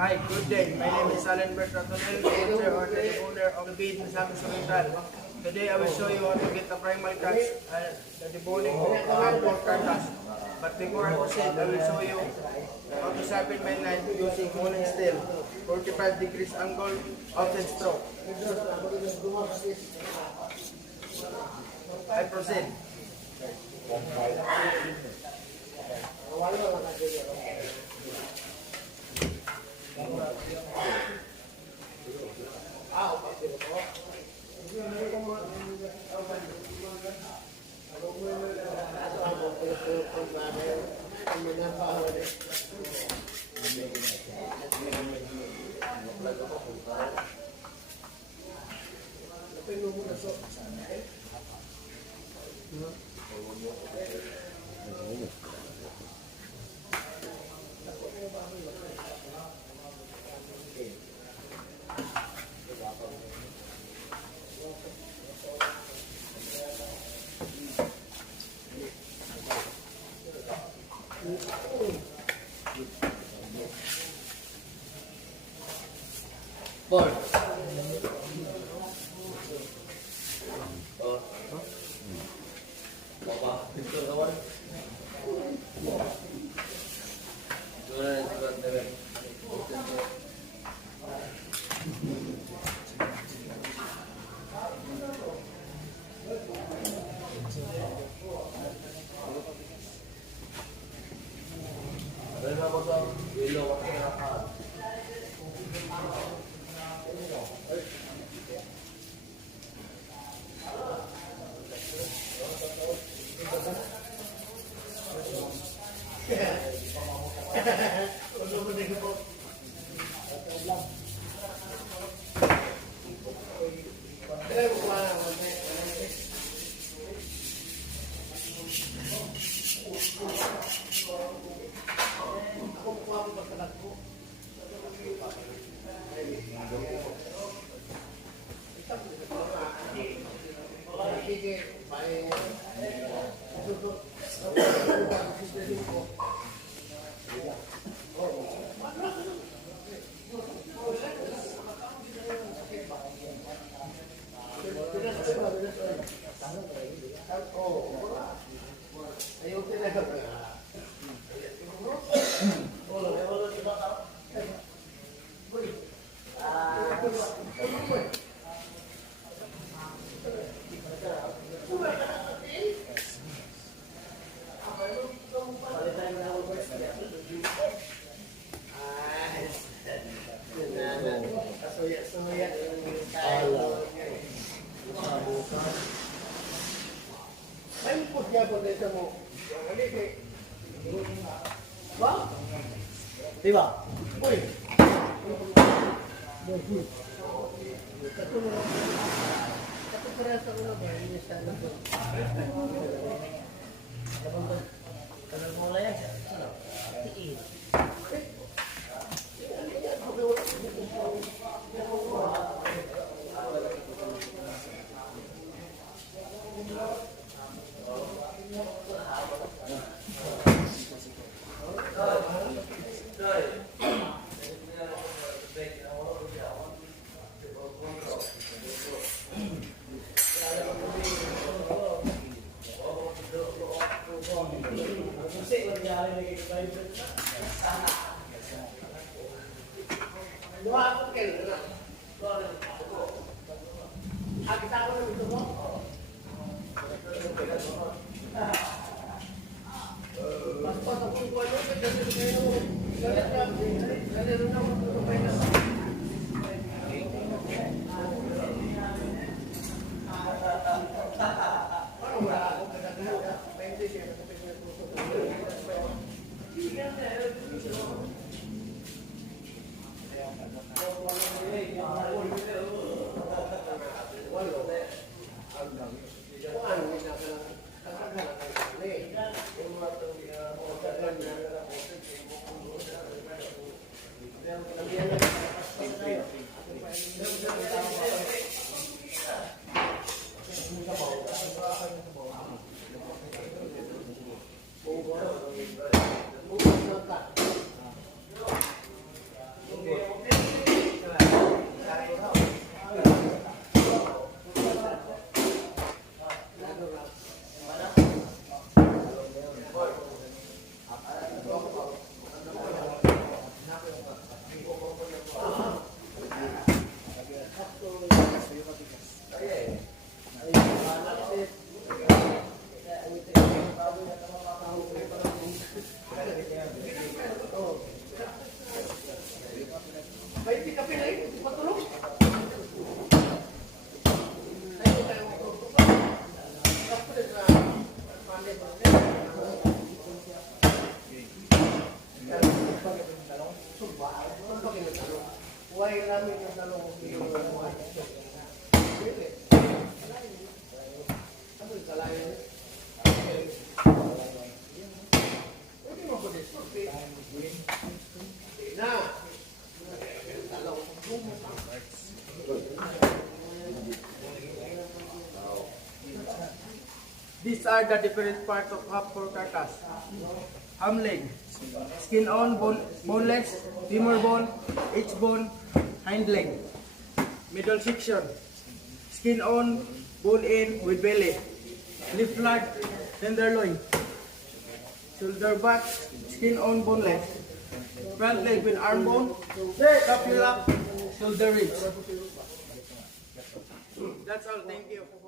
Hi, good day. My name is Alan Bertratonel, teacher or the owner of the Bid Misamis Oriental. Today I will show you how to get the primal cuts and the deboning of harmful carcass. But before I proceed, I will show you how to sharpen my knife using honing steel, 45 degrees angle, outside stroke. I proceed. Ball. Baba, dito kawan. Diba? Uy! These are the different parts of half pork carcass. Ham leg, skin on, boneless, femur bone, H-bone, hind leg. Middle section, skin on, bone in with belly. Left leg, tenderloin. Shoulder back, skin on, boneless. Front leg with arm bone, scapula, shoulder ribs. That's all, thank you.